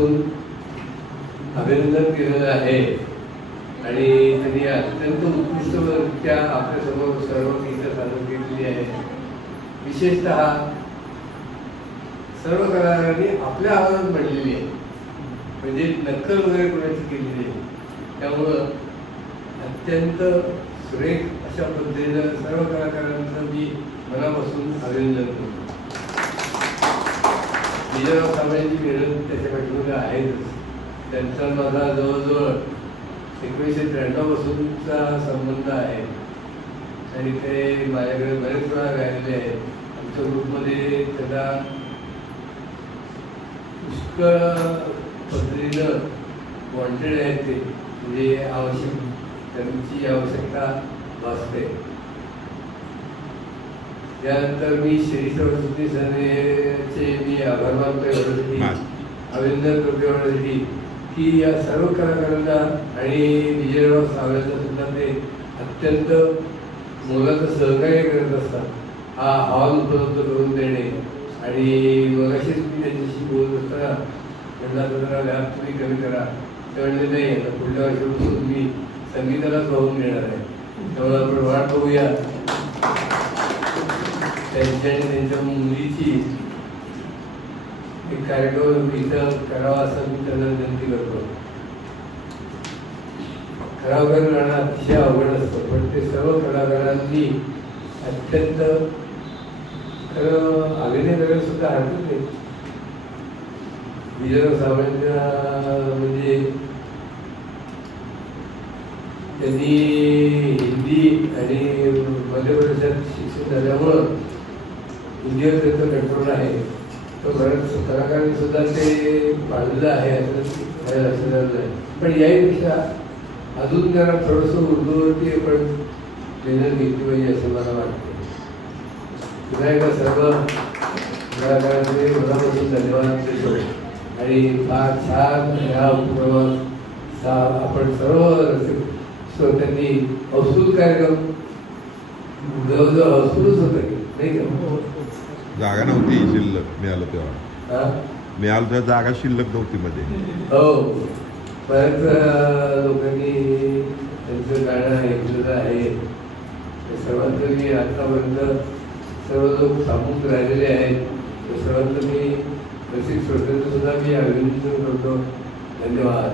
बसून अभिनंदन केलेलं आहे आणि त्यांनी अत्यंत उत्कृष्टरित्या आपल्यासमोर सर्व गीतं सादर केलेली आहे. विशेषतः सर्व कलाकारांनी आपल्या आवाजात म्हणलेली आहे, म्हणजे नक्कल वगैरे कोणाची केलेली आहे. त्यामुळं अत्यंत सुरेख अशा पद्धतीनं सर्व कलाकारांचं मी मनापासून अभिनंदन करतो. विजयराव साबळेंची मेहनत त्याच्या पाठीमागे आहेच. त्यांचा माझा जवळजवळ 1993 पासूनचा संबंध आहे आणि ते माझ्याकडे बरेच वेळा गायलेले आहेत. आमच्या ग्रुपमध्ये त्यांना पुष्कळ पद्धतीनं वॉन्टेड आहेत ते, म्हणजे त्यांची आवश्यकता भासते. त्यानंतर मी श्री सरस्वती सेनेचे मी आभार मानतो एवढ्यासाठी, अभिनंदन करतो एवढ्यासाठी की या सर्व कलाकारांना आणि विजयराव साबळेंना सुद्धा ते अत्यंत मोलाचं सहकार्य करत असतात. हा हॉल उपलब्ध करून देणे आणि मगाशीच मी त्यांच्याशी बोलत असताना त्यांना जरा व्याप तुम्ही कमी करा, ते म्हणले नाही आता पुढल्या वर्षापासून मी संगीतालाच वाहून घेणार आहे. त्यामुळे आपण वाट बघूया त्यांच्या आणि त्यांच्या मुलीची एक कार्यक्रम इथं करावा असं मी त्यांना विनंती करतो. खराबर गाणं अतिशय अवघड असतं, पण ते सर्व कलाकारांनी अत्यंत खरं अभिनय करायला सुद्धा हरकत नाही. विजयराव साबळेंना म्हणजे त्यांनी हिंदी आणि मध्य प्रदेशात शिक्षण झाल्यामुळं हिंदीवर त्यांचं कंट्रोल आहे. तो बऱ्याच कलाकारांनी सुद्धा ते पाळलेलं आहे असं माझ्या लक्षात आलं नाही. पण याहीपेक्षा अजून जरा थोडंसं उर्दूवरती आपण मेहनत घेतली पाहिजे असं मला वाटतं. पुन्हा एकदा सर्व कलाकारांचे मनापासून धन्यवाद देतो आणि फार छान ह्या उपक्रमात आपण सर्व श्रोत्यांनी औषध कार्यक्रम जवळजवळ औषधच होतं नाही का? जागा नव्हती शिल्लक, मिळालं तेव्हा मिळालं तेव्हा जागा शिल्लक नव्हती मध्ये. हो, बऱ्याच लोकांनी त्यांचं गाणं ऐकलेलं आहे. सर्वांचं मी आतापर्यंत सर्व लोक सामूहिक राहिलेले आहेत. सर्वांचं मी रसिक श्रोत्यांचं सुद्धा मी अभिनंदन करतो. धन्यवाद.